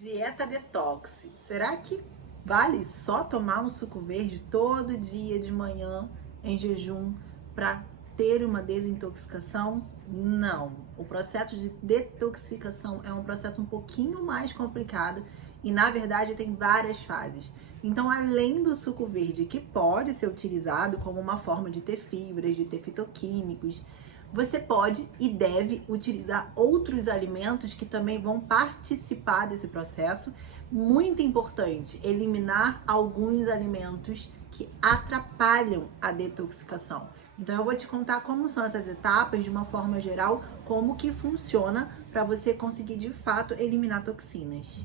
Dieta detox. Será que vale só tomar um suco verde todo dia de manhã em jejum para ter uma desintoxicação? Não. O processo de detoxificação é um processo um pouquinho mais complicado e, na verdade, tem várias fases. Então, além do suco verde, que pode ser utilizado como uma forma de ter fibras, de ter fitoquímicos, você pode e deve utilizar outros alimentos que também vão participar desse processo. Muito importante, eliminar alguns alimentos que atrapalham a detoxificação. Então eu vou te contar como são essas etapas de uma forma geral, como que funciona para você conseguir de fato eliminar toxinas.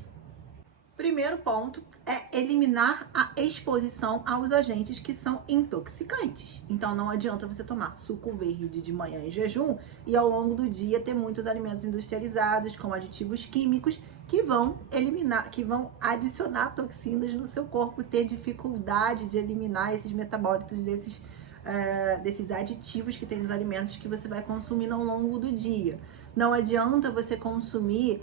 Primeiro ponto é eliminar a exposição aos agentes que são intoxicantes. Então não adianta você tomar suco verde de manhã em jejum e ao longo do dia ter muitos alimentos industrializados com aditivos químicos que vão eliminar, que vão adicionar toxinas no seu corpo, ter dificuldade de eliminar esses metabólitos desses aditivos que tem nos alimentos que você vai consumindo ao longo do dia. Não adianta você consumir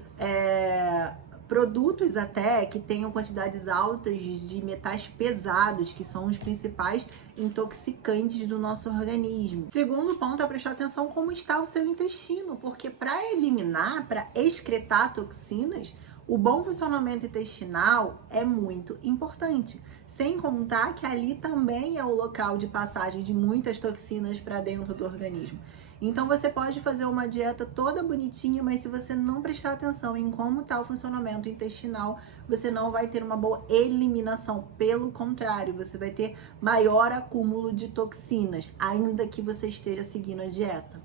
produtos até que tenham quantidades altas de metais pesados, que são os principais intoxicantes do nosso organismo. Segundo ponto é prestar atenção como está o seu intestino, porque para eliminar, para excretar toxinas, o bom funcionamento intestinal é muito importante. Sem contar que ali também é o local de passagem de muitas toxinas para dentro do organismo. Então você pode fazer uma dieta toda bonitinha, mas se você não prestar atenção em como está o funcionamento intestinal, você não vai ter uma boa eliminação. Pelo contrário, você vai ter maior acúmulo de toxinas, ainda que você esteja seguindo a dieta.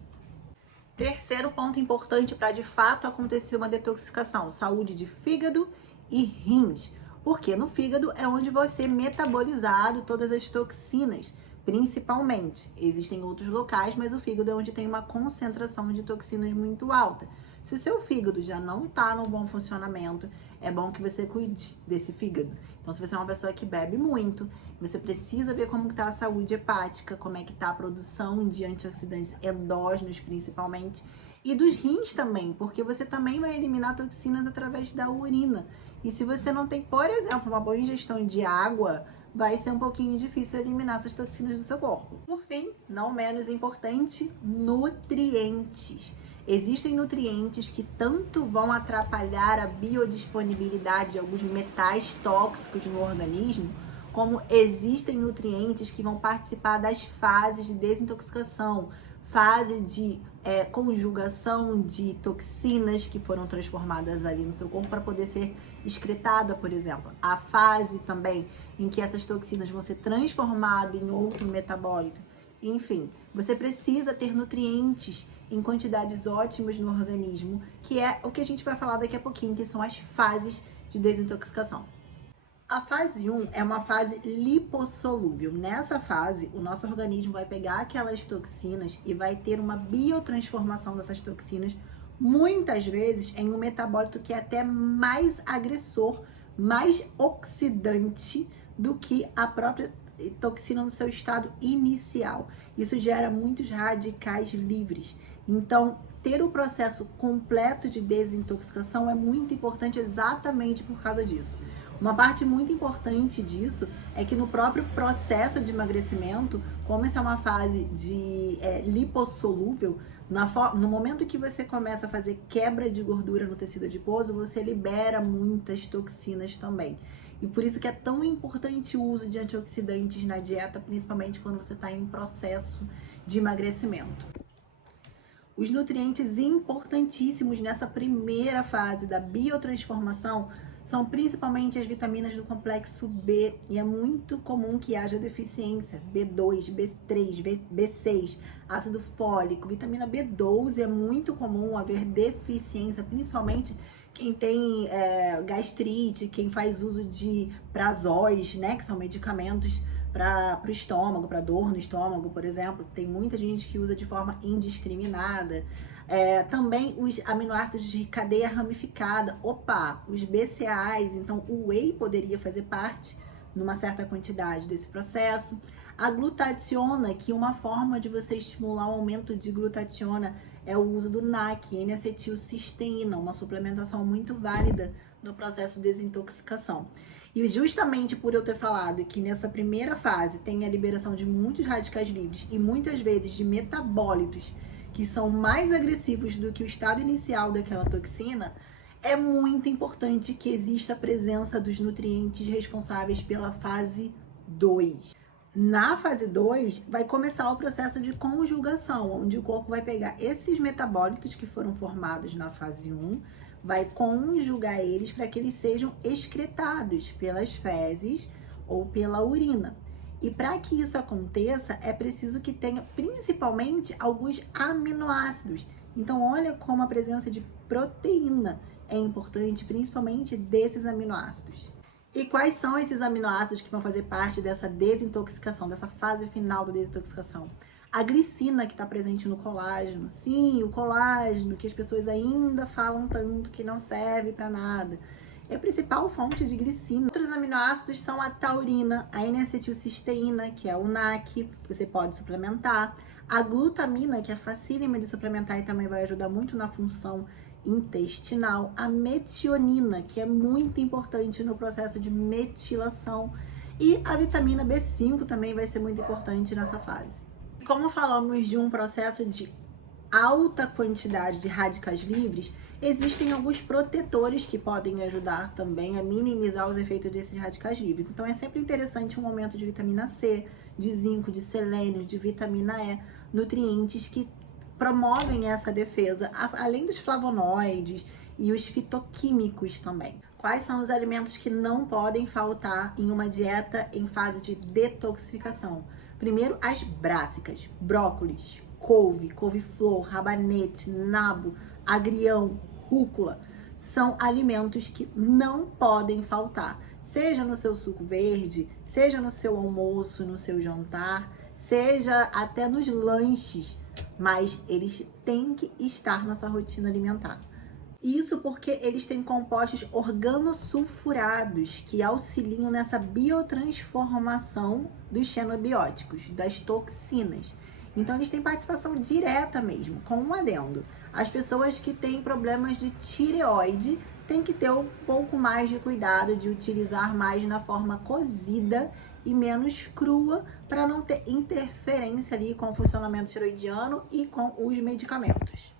Terceiro ponto importante para de fato acontecer uma detoxificação: saúde de fígado e rins. Porque no fígado é onde vai ser metabolizado todas as toxinas, principalmente. Existem outros locais, mas o fígado é onde tem uma concentração de toxinas muito alta. Se o seu fígado já não está no bom funcionamento, é bom que você cuide desse fígado. Então, se você é uma pessoa que bebe muito, você precisa ver como está a saúde hepática, como é que está a produção de antioxidantes endógenos, principalmente, e dos rins também, porque você também vai eliminar toxinas através da urina. E se você não tem, por exemplo, uma boa ingestão de água, vai ser um pouquinho difícil eliminar essas toxinas do seu corpo. Por fim, não menos importante, nutrientes. Existem nutrientes que tanto vão atrapalhar a biodisponibilidade de alguns metais tóxicos no organismo, como existem nutrientes que vão participar das fases de desintoxicação, fase de conjugação de toxinas que foram transformadas ali no seu corpo para poder ser excretada, por exemplo. A fase também em que essas toxinas vão ser transformadas em outro metabólito. Enfim, você precisa ter nutrientes em quantidades ótimas no organismo, que é o que a gente vai falar daqui a pouquinho, que são as fases de desintoxicação. A fase 1 é uma fase lipossolúvel. Nessa fase, o nosso organismo vai pegar aquelas toxinas e vai ter uma biotransformação dessas toxinas, muitas vezes em um metabólito que é até mais agressor, mais oxidante do que a própria toxina no seu estado inicial. Isso gera muitos radicais livres. Então, ter o processo completo de desintoxicação é muito importante exatamente por causa disso. Uma parte muito importante disso é que no próprio processo de emagrecimento, como essa é uma fase de lipossolúvel, no momento que você começa a fazer quebra de gordura no tecido adiposo, você libera muitas toxinas também. E por isso que é tão importante o uso de antioxidantes na dieta, principalmente quando você está em processo de emagrecimento. Os nutrientes importantíssimos nessa primeira fase da biotransformação são principalmente as vitaminas do complexo B, e é muito comum que haja deficiência, B2, B3, B6, ácido fólico, vitamina B12, é muito comum haver deficiência, principalmente quem tem gastrite, quem faz uso de prazóis, né, que são medicamentos para o estômago, para dor no estômago, por exemplo. Tem muita gente que usa de forma indiscriminada. Também os aminoácidos de cadeia ramificada, os BCAAs, então o whey poderia fazer parte numa certa quantidade desse processo. A glutationa, que uma forma de você estimular o aumento de glutationa é o uso do NAC, N-acetilcisteína, uma suplementação muito válida no processo de desintoxicação. E justamente por eu ter falado que nessa primeira fase tem a liberação de muitos radicais livres e muitas vezes de metabólitos que são mais agressivos do que o estado inicial daquela toxina, é muito importante que exista a presença dos nutrientes responsáveis pela fase 2. Na fase 2, vai começar o processo de conjugação, onde o corpo vai pegar esses metabólitos que foram formados na fase 1, vai conjugar eles para que eles sejam excretados pelas fezes ou pela urina. E para que isso aconteça, é preciso que tenha principalmente alguns aminoácidos. Então, olha como a presença de proteína é importante, principalmente desses aminoácidos. E quais são esses aminoácidos que vão fazer parte dessa desintoxicação, dessa fase final da desintoxicação? A glicina, que está presente no colágeno. Sim, o colágeno, que as pessoas ainda falam tanto que não serve para nada. É a principal fonte de glicina. Outros aminoácidos são a taurina, a N-acetilcisteína, que é o NAC, que você pode suplementar. A glutamina, que é facílima de suplementar e também vai ajudar muito na função intestinal. A metionina, que é muito importante no processo de metilação. E a vitamina B5 também vai ser muito importante nessa fase. Como falamos de um processo de alta quantidade de radicais livres, existem alguns protetores que podem ajudar também a minimizar os efeitos desses radicais livres. Então é sempre interessante um aumento de vitamina C, de zinco, de selênio, de vitamina E, nutrientes que promovem essa defesa, além dos flavonoides e os fitoquímicos também. Quais são os alimentos que não podem faltar em uma dieta em fase de detoxificação? Primeiro, as brássicas, brócolis, couve, couve-flor, rabanete, nabo, agrião, rúcula. São alimentos que não podem faltar, seja no seu suco verde, seja no seu almoço, no seu jantar, seja até nos lanches, mas eles têm que estar nessa rotina alimentar. Isso porque eles têm compostos organosulfurados que auxiliam nessa biotransformação dos xenobióticos, das toxinas. Então, eles têm participação direta mesmo, com um adendo. As pessoas que têm problemas de tireoide têm que ter um pouco mais de cuidado de utilizar mais na forma cozida e menos crua, para não ter interferência ali com o funcionamento tiroidiano e com os medicamentos.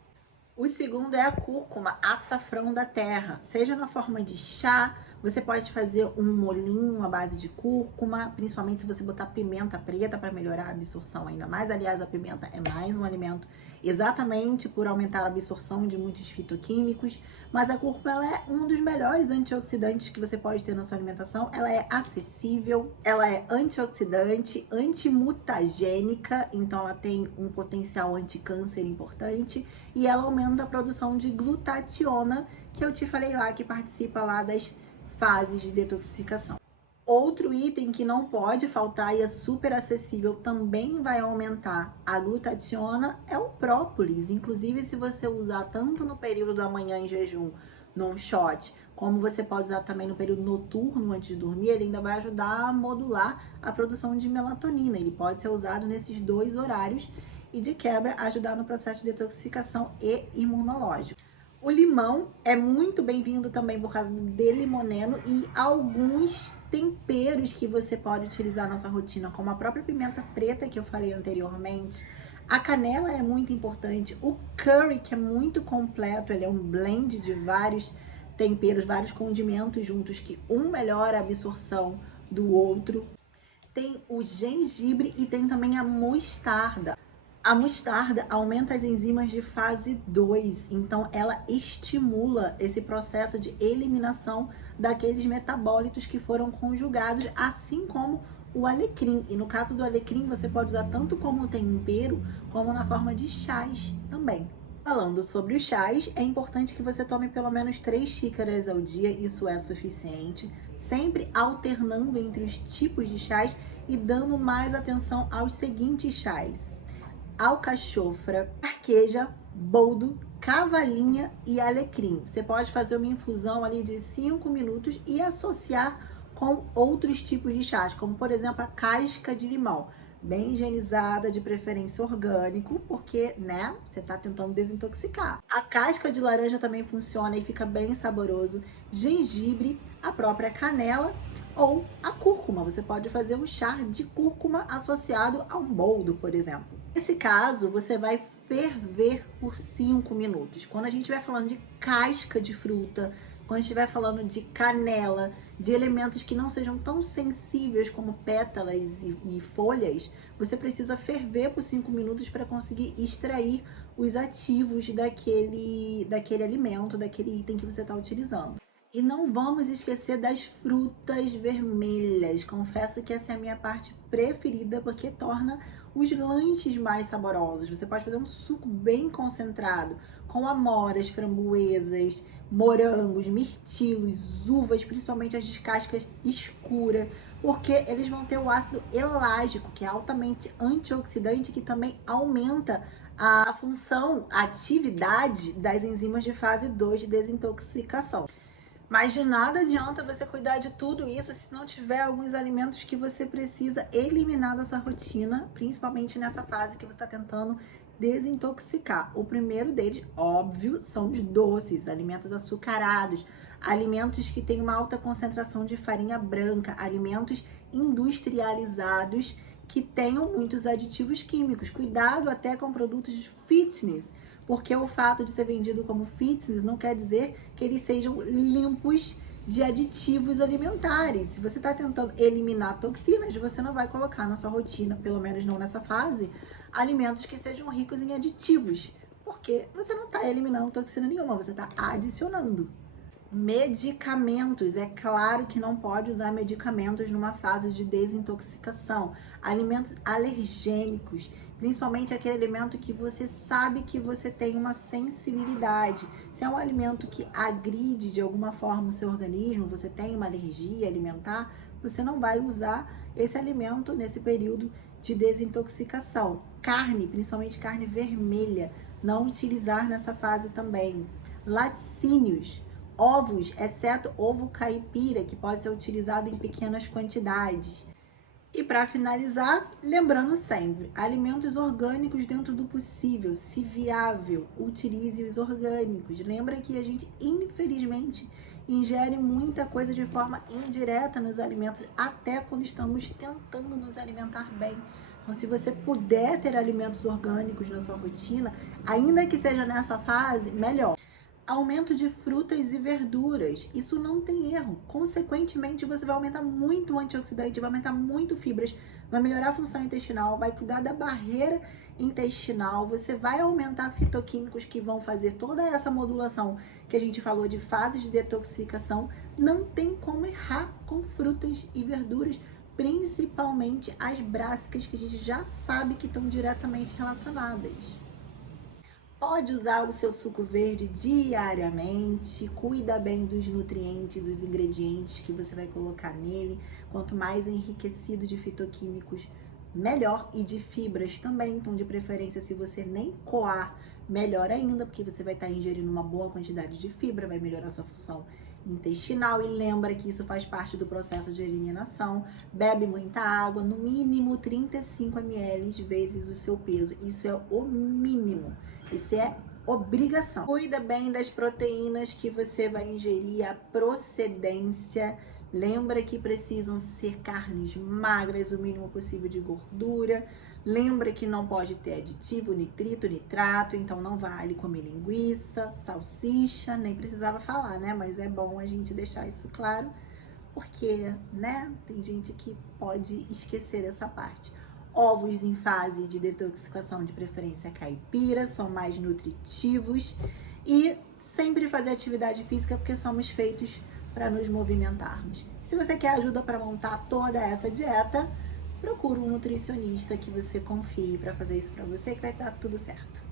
O segundo é a cúrcuma, açafrão da terra, seja na forma de chá, você pode fazer um molinho à base de cúrcuma, principalmente se você botar pimenta preta para melhorar a absorção ainda mais. Aliás, a pimenta é mais um alimento exatamente por aumentar a absorção de muitos fitoquímicos, mas a cúrcuma ela é um dos melhores antioxidantes que você pode ter na sua alimentação. Ela é acessível, ela é antioxidante, antimutagênica, então ela tem um potencial anticâncer importante e ela aumenta a produção de glutationa, que eu te falei lá, que participa lá das fases de detoxificação. Outro item que não pode faltar e é super acessível, também vai aumentar a glutationa, é o própolis. Inclusive, se você usar tanto no período da manhã em jejum, num shot, como você pode usar também no período noturno antes de dormir, ele ainda vai ajudar a modular a produção de melatonina. Ele pode ser usado nesses dois horários e, de quebra, ajudar no processo de detoxificação e imunológico. O limão é muito bem-vindo também por causa do D-limoneno e alguns temperos que você pode utilizar na sua rotina, como a própria pimenta preta que eu falei anteriormente. A canela é muito importante, o curry, que é muito completo, ele é um blend de vários temperos, vários condimentos juntos, que um melhora a absorção do outro. Tem o gengibre e tem também a mostarda. A mostarda aumenta as enzimas de fase 2, então ela estimula esse processo de eliminação daqueles metabólitos que foram conjugados, assim como o alecrim. E no caso do alecrim, você pode usar tanto como tempero, como na forma de chás também. Falando sobre os chás, é importante que você tome pelo menos 3 xícaras ao dia, isso é suficiente, sempre alternando entre os tipos de chás e dando mais atenção aos seguintes chás: alcachofra, carqueja, boldo, cavalinha e alecrim. Você pode fazer uma infusão ali de 5 minutos e associar com outros tipos de chás, como por exemplo a casca de limão. bem higienizada, de preferência orgânico, porque, né, você tá tentando desintoxicar. A casca de laranja também funciona e fica bem saboroso. Gengibre, a própria canela ou a cúrcuma. Você pode fazer um chá de cúrcuma associado a um boldo, por exemplo. Nesse caso, você vai ferver por 5 minutos. Quando a gente vai falando de casca de fruta, quando a gente estiver falando de canela, de elementos que não sejam tão sensíveis como pétalas e folhas, você precisa ferver por 5 minutos para conseguir extrair os ativos daquele alimento, daquele item que você está utilizando. E não vamos esquecer das frutas vermelhas. Confesso que essa é a minha parte preferida porque torna os lanches mais saborosos. Você pode fazer um suco bem concentrado com amoras, framboesas, morangos, mirtilos, uvas, principalmente as de cascas escuras, porque eles vão ter o ácido elágico, que é altamente antioxidante, que também aumenta a função, a atividade das enzimas de fase 2 de desintoxicação. Mas de nada adianta você cuidar de tudo isso se não tiver alguns alimentos que você precisa eliminar da sua rotina, principalmente nessa fase que você está tentando desintoxicar. O primeiro deles, óbvio, são os doces, alimentos açucarados, alimentos que têm uma alta concentração de farinha branca, alimentos industrializados que tenham muitos aditivos químicos. Cuidado até com produtos fitness, porque o fato de ser vendido como fitness não quer dizer que eles sejam limpos de aditivos alimentares. Se você está tentando eliminar toxinas, você não vai colocar na sua rotina, pelo menos não nessa fase, alimentos que sejam ricos em aditivos, porque você não está eliminando toxina nenhuma, você está adicionando. Medicamentos, é claro que não pode usar medicamentos numa fase de desintoxicação. Alimentos alergênicos, principalmente aquele alimento que você sabe que você tem uma sensibilidade. Se é um alimento que agride de alguma forma o seu organismo, você tem uma alergia alimentar, você não vai usar esse alimento nesse período de desintoxicação. Carne, principalmente carne vermelha, não utilizar nessa fase também. Laticínios, ovos, exceto ovo caipira, que pode ser utilizado em pequenas quantidades. E para finalizar, lembrando sempre, alimentos orgânicos dentro do possível, se viável, utilize os orgânicos. Lembra que a gente, infelizmente, ingere muita coisa de forma indireta nos alimentos, até quando estamos tentando nos alimentar bem. Então, se você puder ter alimentos orgânicos na sua rotina, ainda que seja nessa fase, melhor. Aumento de frutas e verduras, isso não tem erro. Consequentemente, você vai aumentar muito o antioxidante, vai aumentar muito fibras, vai melhorar a função intestinal, vai cuidar da barreira intestinal, você vai aumentar fitoquímicos que vão fazer toda essa modulação que a gente falou de fases de detoxificação. Não tem como errar com frutas e verduras, principalmente as brássicas, que a gente já sabe que estão diretamente relacionadas. Pode usar o seu suco verde diariamente, cuida bem dos nutrientes, dos ingredientes que você vai colocar nele. Quanto mais enriquecido de fitoquímicos, melhor, e de fibras também. Então, de preferência, se você nem coar, melhor ainda, porque você vai estar ingerindo uma boa quantidade de fibra, vai melhorar a sua função intestinal. E lembra que isso faz parte do processo de eliminação. Bebe muita água, no mínimo 35 ml vezes o seu peso. Isso é o mínimo. Isso é obrigação. Cuida bem das proteínas que você vai ingerir, a procedência. Lembra que precisam ser carnes magras, o mínimo possível de gordura. Lembra que não pode ter aditivo, nitrito, nitrato, então não vale comer linguiça, salsicha, nem precisava falar, né? Mas é bom a gente deixar isso claro, porque, né, tem gente que pode esquecer dessa parte. Ovos em fase de detoxificação, de preferência caipira, são mais nutritivos. E sempre fazer atividade física, porque somos feitos para nos movimentarmos. Se você quer ajuda para montar toda essa dieta, procura um nutricionista que você confie para fazer isso para você, que vai dar tudo certo.